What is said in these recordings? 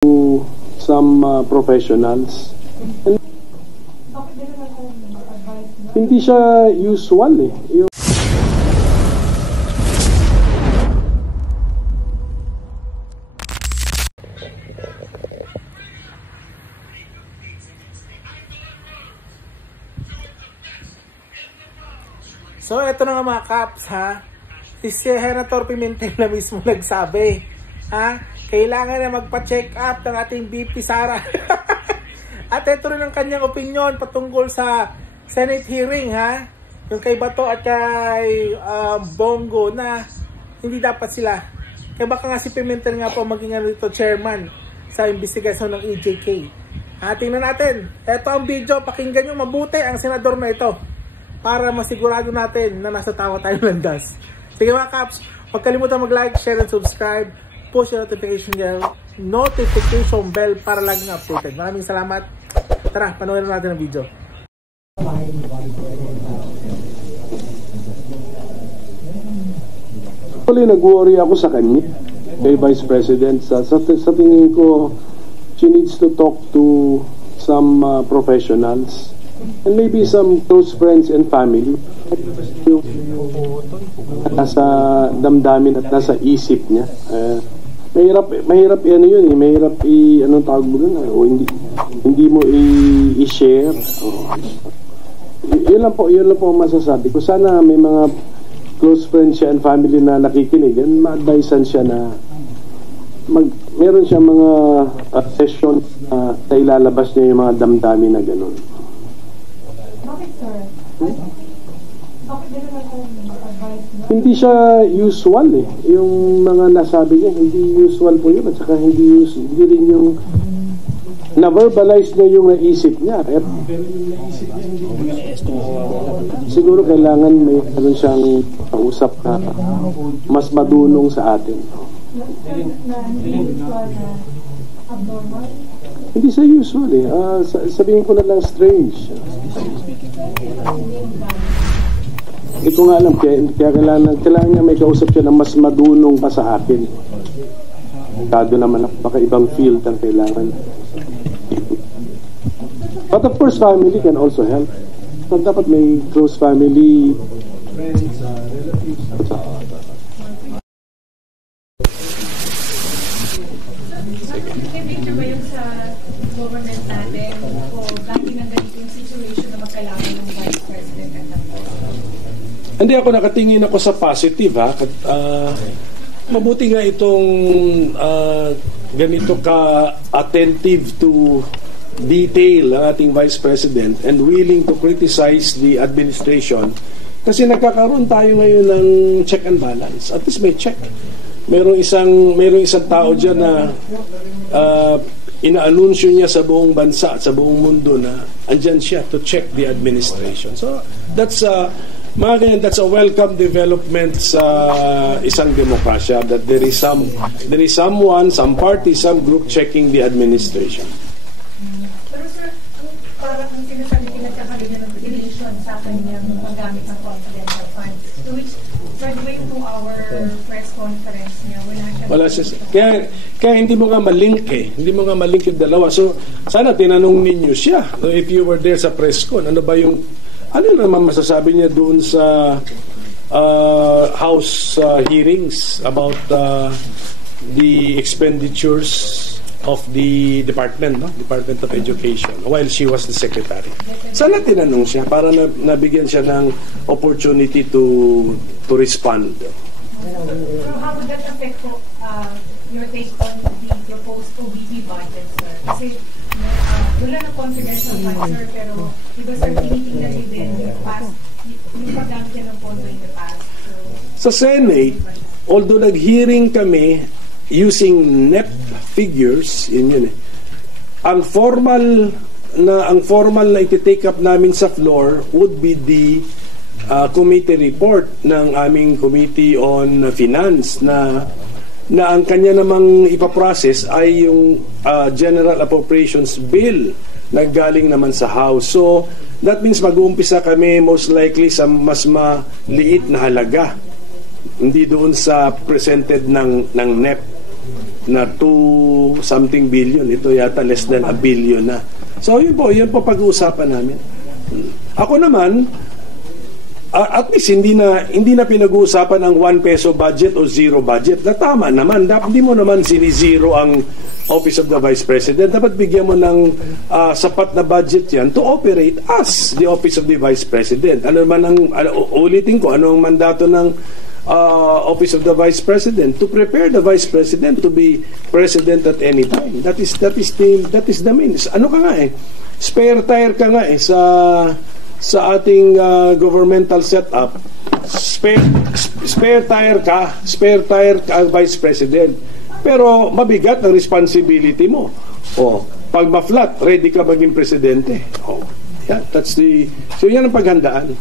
some professionals. And hindi siya usual eh. So, ito na nga mga Kaps, ha? Si Senator Pimentel na mismo nagsabi, ha? Kailangan na magpa-check up ng ating BP Sara. At ito rin ang kanyang opinion patungkol sa Senate hearing, ha? Yung kay Bato at kay Bongo na hindi dapat sila. Kaya baka nga si Pimentel nga po maging chairman sa investigasyon ng EJK. Tingnan natin. Ito ang video. Pakinggan nyo mabuti ang senador na ito para masigurado natin na nasa tama tayong landas. Sige mga Kaps, huwag kalimutan mag-like, share, and subscribe. Push yung notification bell para laging updated. Maraming salamat. Tara, panoorin natin ang video. Actually, nag-worry ako sa kanya, kay Vice President. Sa tingin ko, she needs to talk to some professionals and maybe some close friends and family. Yung nasa damdamin at nasa isip niya. Mahirap ano yun eh. Mahirap anong tawag mo dun? O hindi mo i-share. Yun lang po ang masasabi ko. Sana may mga close friends siya and family na nakikinig and ma-advisean siya na meron siya mga session na ilalabas niya yung mga damdamin na gano'n. Hindi siya usual eh. Yung mga nasabi niya, hindi usual po yun. At saka hindi rin yung na-verbalize niya yung naisip niya. Siguro kailangan meron siyang kausap na mas madunong sa atin. Hindi sa usual eh. Sabihin ko na lang strange. Hindi ko nga alam, kaya kailangan niya may kausap siya na mas madunong pa sa akin. Kado naman baka ibang field ang kailangan. But of course, family can also help. So, dapat may close family, friends, relatives. Picture ba yung sa government natin o dati ng ganitong situation na magkailangan ng Vice President at ng Hindi ako nakatingin ako sa positive ha. Mabuti nga itong ganito ka attentive to detail ang ating Vice President and willing to criticize the administration kasi nagkakaroon tayo ngayon ng check and balance. At least may check. Mayroong isang tao dyan na inaanunsyo niya sa buong bansa at sa buong mundo na andyan siya to check the administration. So that's mga ganyan, that's a welcome development sa isang demokrasya that there is someone, some party, some group checking the administration. Pero sir, parang sinasabi pinagkakaroon niya ng relation sa kanyang paggamit ng confidential funds, to which during 2-hour press conference niya, wala siya. Kaya hindi mo nga malink eh. Hindi mo nga malink yung dalawa. So, sana tinanong ninyo siya. If you were there sa press con, ano naman masasabi niya doon sa House hearings about the expenditures of the Department of Education while she was the secretary. Sana tinanong siya para nabigyan siya ng opportunity to respond. So how would that affect your take on the proposed OBP budget, sir? Kasi wala na confidential fund, sir, pero iba sir, tinitingnan niyo din yung paggamit niya ng pondo in the past. Sa Senate, although nag-hearing kami using NEP figures, yun eh. Ang formal na iti-take up namin sa floor would be the committee report ng aming Committee on Finance na ang kanya namang ipaprocess ay yung General Appropriations Bill na galing naman sa House. So, that means mag-uumpisa kami most likely sa mas maliit na halaga. Hindi doon sa presented ng NEP na 2 something billion. Ito yata less than a billion na. So yun po pag-uusapan namin. Ako naman, at least hindi na pinag-uusapan ang 1 peso budget o 0 budget. Na tama naman, hindi mo naman sinizero ang Office of the Vice President. Dapat bigyan mo ng sapat na budget yan to operate as the Office of the Vice President. Ano man ulitin ko, ano ang mandato ng Office of the Vice President? To prepare the Vice President to be President at any time. That is the means. Ano ka nga spare tire ka nga sa ating governmental setup. Spare tire ka Vice President. Pero mabigat ang responsibility mo. Pag ma-flat, ready ka maging presidente. So yan ang paghandaan.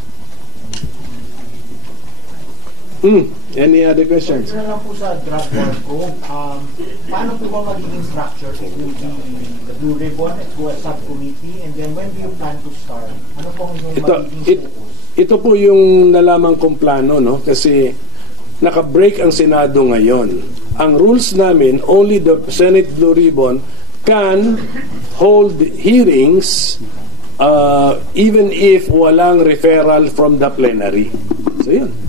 Any other questions? Ito na lang po sa draft war ko. Paano po ba magiging structure? It will be the Blue Ribbon at go a subcommittee, and then when do you plan to start? Ano po yung magiging focus? Ito po yung nalaman kong plano, no? Kasi naka-break ang Senado ngayon. Ang rules namin, only the Senate Blue Ribbon can hold hearings even if walang referral from the plenary.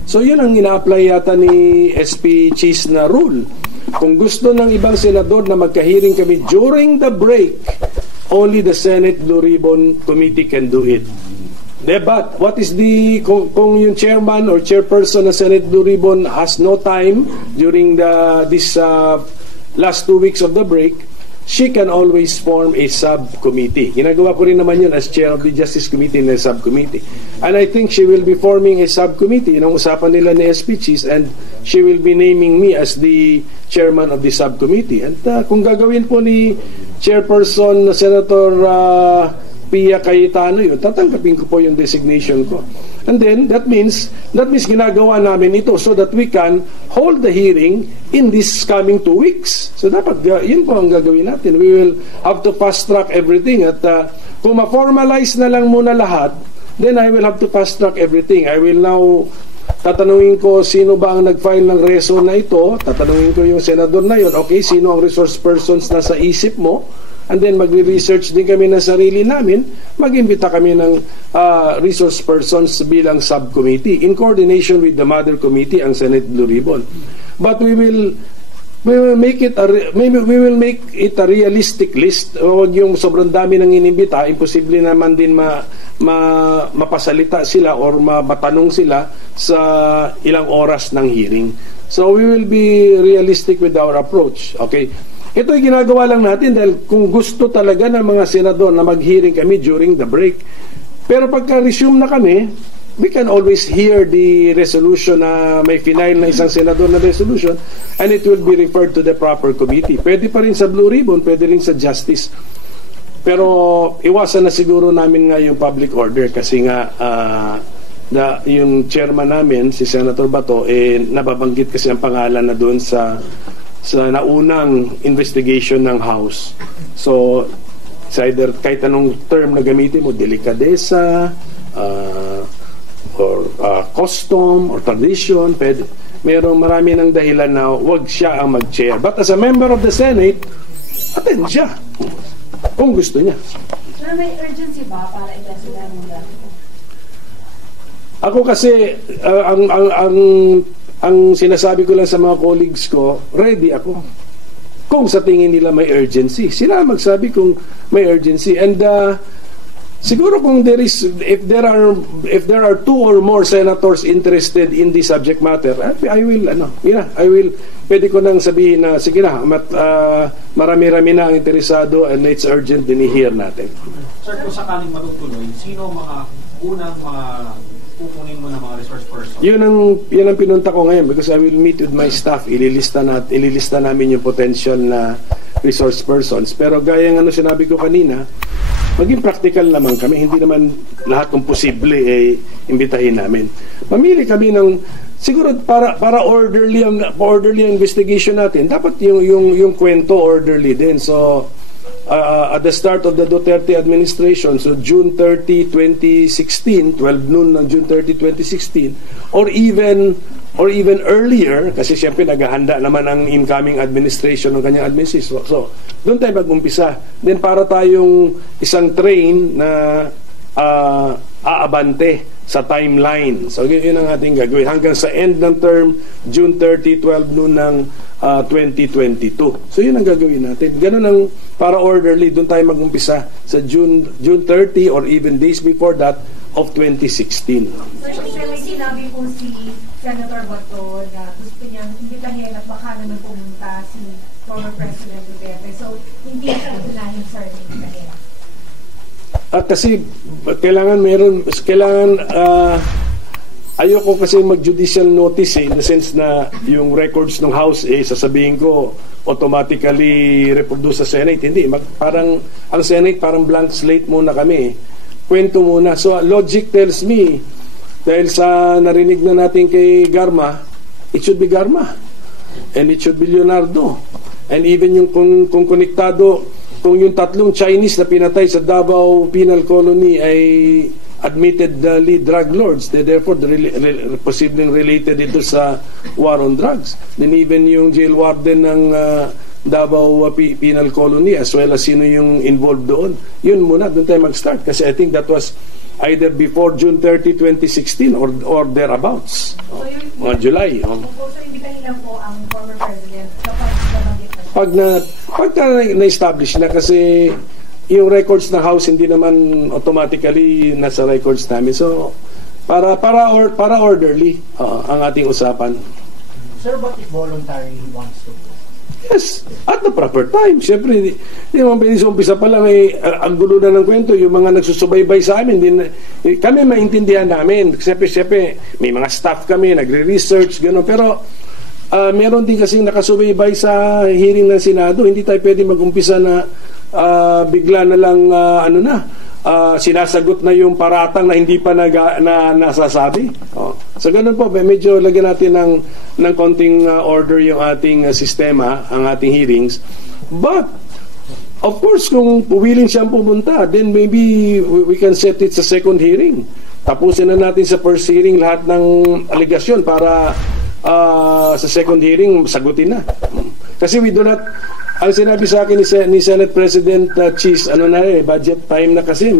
So yun ang ina-apply yata ni SP Cheese na rule. Kung gusto ng ibang senador na magka-hearing kami during the break, only the Senate Blue Ribbon Committee can do it. But what is kung yung chairman or chairperson ng Senate Blue Ribbon has no time during this last 2 weeks of the break, she can always form a subcommittee. Ginagawa ko rin naman yun as chair of the Justice Committee na subcommittee. And I think she will be forming a subcommittee. Yun ang usapan nila ni SP Cheese, and she will be naming me as the chairman of the subcommittee. And kung gagawin po ni Chairperson Senator Pia Cayetano yun, tatanggapin ko po yung designation ko. And then that means ginagawa namin ito so that we can hold the hearing in this coming 2 weeks. So dapat yun po ang gagawin natin. We will have to fast track everything at kung ma-formalize na lang muna lahat, then I will have to fast track everything. I will now tatanungin ko sino ba ang nag-file ng reso na ito, tatanungin ko yung senador na yun, okay, sino ang resource persons na sa isip mo. And then magre-research din kami ng sarili namin, mag-imbita kami ng resource persons bilang subcommittee in coordination with the mother committee, ang Senate Blue Ribbon. But we will make it a realistic list. Huwag yung sobrang dami ng inimbita, imposible naman din mapasalita sila or matanong sila sa ilang oras ng hearing. So we will be realistic with our approach. Okay? Ito'y ginagawa lang natin dahil kung gusto talaga ng mga senador na mag-hearing kami during the break. Pero pagka-resume na kami, we can always hear the resolution na may final na isang senador na resolution, and it will be referred to the proper committee. Pwede pa rin sa Blue Ribbon, pwede rin sa Justice. Pero iwasan na siguro namin nga yung public order kasi nga yung chairman namin, si Senator Bato, nababanggit kasi ang pangalan na doon sa naunang investigation ng House. So, either kahit anong term na gamitin mo, delikadesa, or custom, or tradition, marami ng dahilan na wag siya ang mag-chair. But as a member of the Senate, attend siya. Kung gusto niya. Sir, may urgency ba para i-investigahan mo dahil? Ako kasi, ang sinasabi ko lang sa mga colleagues ko, ready ako. Kung sa tingin nila may urgency, sila magsabi kung may urgency. And siguro kung if there are 2 or more senators interested in the subject matter, I will pwede ko nang sabihin na sige na, marami-rami na ang interesado and it's urgent din i-hear natin. Sir, kung sakaling matutuloy, sino mga unang mga pupunin mo ng mga resource person? Yun ang pinunta ko ngayon because I will meet with my staff. Ililista namin yung potential na resource persons. Pero gaya ng sinabi ko kanina, maging practical naman kami. Hindi naman lahat ng posible imbitahin namin. Mamili kami ng siguro para orderly ang investigation natin. Dapat yung kwento orderly din. So at the start of the Duterte administration, so June 30, 2016, 12 noon ng June 30, 2016, or even or even earlier, kasi siyempre naghahanda naman ang incoming administration ng kanyang administration. So, doon tayo mag-umpisa. Then para tayong isang train na aabante sa timeline. So, yun ang ating gagawin. Hanggang sa end ng term, June 30, 12 noon ng 2022. So, yun ang gagawin natin. Ganun ang para orderly, doon tayo mag-umpisa sa June 30 or even days before that of 2016. So, may sinabi po si Senator Bato na gusto niyang imbitahin at baka naman pumunta si former President Duterte. So, hindi siya unahin, sir, imbitahin. Kasi kailangan ayoko kasi mag-judicial notice in the sense na yung records ng House sasabihin ko automatically reproduce sa Senate. Hindi, parang ang Senate parang blank slate muna kami. Kwento muna. So logic tells me dahil sa narinig na natin kay Garma, it should be Garma and it should be Leonardo. And even yung kung konektado, kung yung tatlong Chinese na pinatay sa Davao Penal Colony ay admitted lead drug lords, therefore posibleng related ito sa war on drugs. Then even yung jail warden ng Davao Penal Colony as well as sino yung involved doon, yun muna, doon tayo mag-start kasi I think that was either before June 30, 2016 or thereabouts. Mga July. So, imbitahin lang po ang former President kapag pagka na-establish na kasi yung records ng House hindi naman automatically nasa records namin. So para orderly ang ating usapan. Sir, but if voluntarily he wants to go? Yes, at the proper time. Siyempre, hindi naman pwede sa umpisa pa lang ang gulo na ng kwento, yung mga nagsusubaybay sa amin, kami maintindihan namin. Siyempre, may mga staff kami, nagre-research, gano'n. Pero meron din kasing nakasubaybay sa hearing ng Senado. Hindi tayo pwede mag-umpisa na bigla na lang sinasagot na yung paratang na hindi pa nasasabi. So ganun po, medyo lagyan natin ng konting order yung ating sistema, ang ating hearings. But of course, kung willing siyang pumunta, then maybe we can set it sa second hearing. Tapusin na natin sa first hearing lahat ng aligasyon para sa second hearing sagutin na. Kasi we do not, ang sinabi sa akin ni Senate President Cheese, budget time na kasi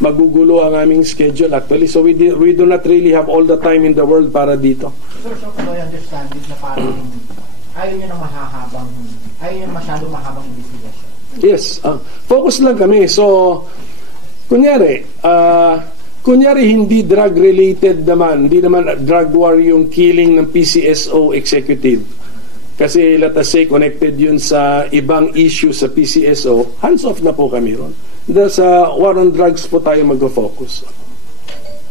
magugulo ang aming schedule actually. So we do not really have all the time in the world para dito. So I understand it na parang ayaw niyo masyadong mahabang investigation. Yes, focus lang kami. So kunyari hindi drug-related naman, hindi naman drug war yung killing ng PCSO executive. Kasi let us say, connected yun sa ibang issue sa PCSO, hands off na po kami ron. Dahil sa war on drugs po tayo mag-focus.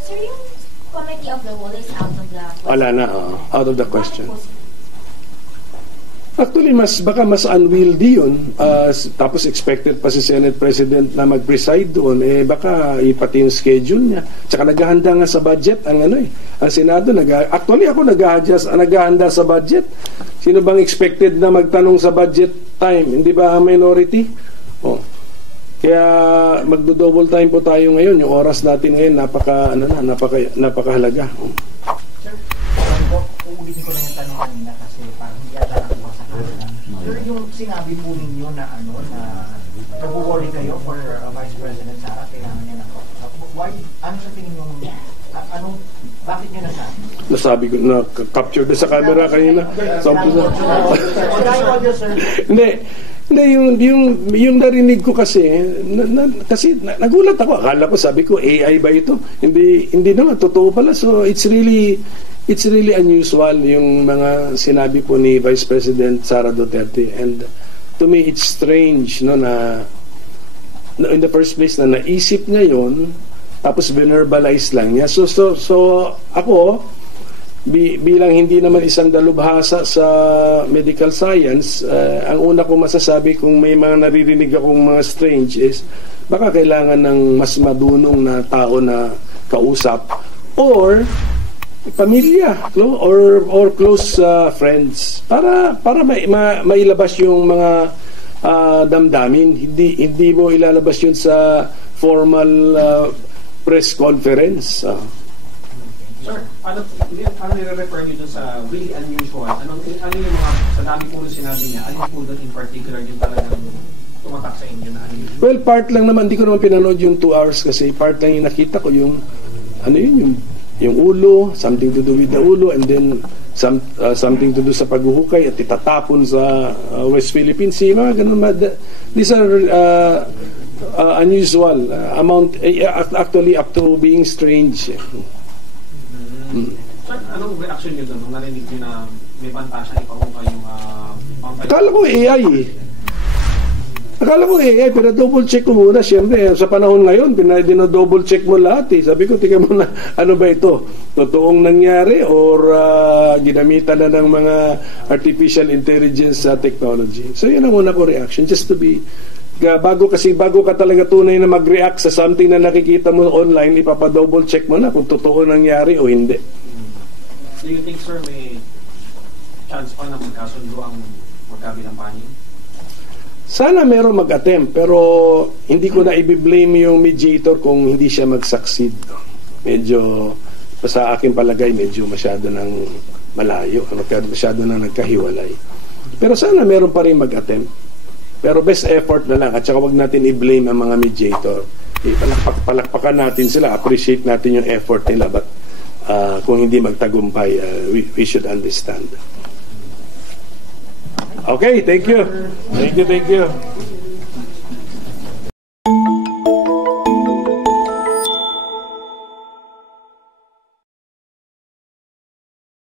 Sir, yung committee of the whole is out of the question? Wala na, out of the question. Actually, baka mas unwieldy yun. Tapos expected pa si Senate President na mag-preside doon. Baka ipati yung schedule niya. Tsaka naghahanda nga sa budget ang Senado. Actually, ako naghahanda sa budget. Sino bang expected na magtanong sa budget time? Hindi ba ang minority? Kaya magdo-double time po tayo ngayon. Yung oras natin ngayon napakahalaga. Sir, uulitin ko lang yung tanong kanina kasi parang hindi ata nakuha sa kanila. Sir, yung sinabi po ninyo na nag-worry kayo for Vice President Sara, kailangan niya why, ano sa tingin yung bakit nyo nasabi? Nasabi ko na capture sa camera kanina. Hindi, yung narinig ko kasi nagulat ako. Akala ko, sabi ko, AI ba ito? Hindi naman, totoo pala. So it's really unusual yung mga sinabi po ni Vice President Sara Duterte. And to me, it's strange na in the first place na naisip niya yun, tapos verbalize lang niya. So ako, bilang hindi naman isang dalubhasa sa medical science, ang una ko masasabi kung may mga naririnig akong mga strange is baka kailangan ng mas madunong na tao na kausap or pamilya or close friends para mailabas yung mga damdamin. Hindi mo ilalabas yun sa formal press conference. Sir, Ano nire-refer niyo dun sa really unusual? Ano yung mga, sa dami po nung sinabi niya, ano po dun in particular yung talagang tumatak sa inyo na unusual? Well, part lang naman, di ko naman pinanood yung 2 hours kasi part lang yung nakita ko yung, ano yun, yung ulo, something to do with the ulo, and then something to do sa paghuhukay at itatapon sa West Philippine Sea, mga ganun. These are unusual, actually up to being strange. Sir, anong reaction niyo doon nung narinig niyo na may banta siya ipahukay yung Akala ko AI eh. Akala ko AI, pero double check ko muna. Siyempre, sa panahon ngayon, dino-double check mo lahat eh. Sabi ko, tika muna, ano ba ito? Totoong nangyari or ginamitan na ng mga artificial intelligence technology? So yun ang una ko reaction, just to be bago ka talaga tunay na mag-react sa something na nakikita mo online, ipapa-double check mo na kung totoo nangyari o hindi. Do you think, sir, may chance pa na magkasundo ang magkabilang panig? Sana meron mag-attempt, pero hindi ko na i-blame yung mediator kung hindi siya mag-succeed. Medyo, sa akin palagay, medyo masyado nang malayo, masyado nang nagkahiwalay. Pero sana meron pa rin mag-attempt. Pero best effort na lang, at saka wag natin i-blame ang mga mediator. Palakpakan natin sila, appreciate natin yung effort nila, but kung hindi magtagumpay, we should understand. Okay, thank you. Thank you.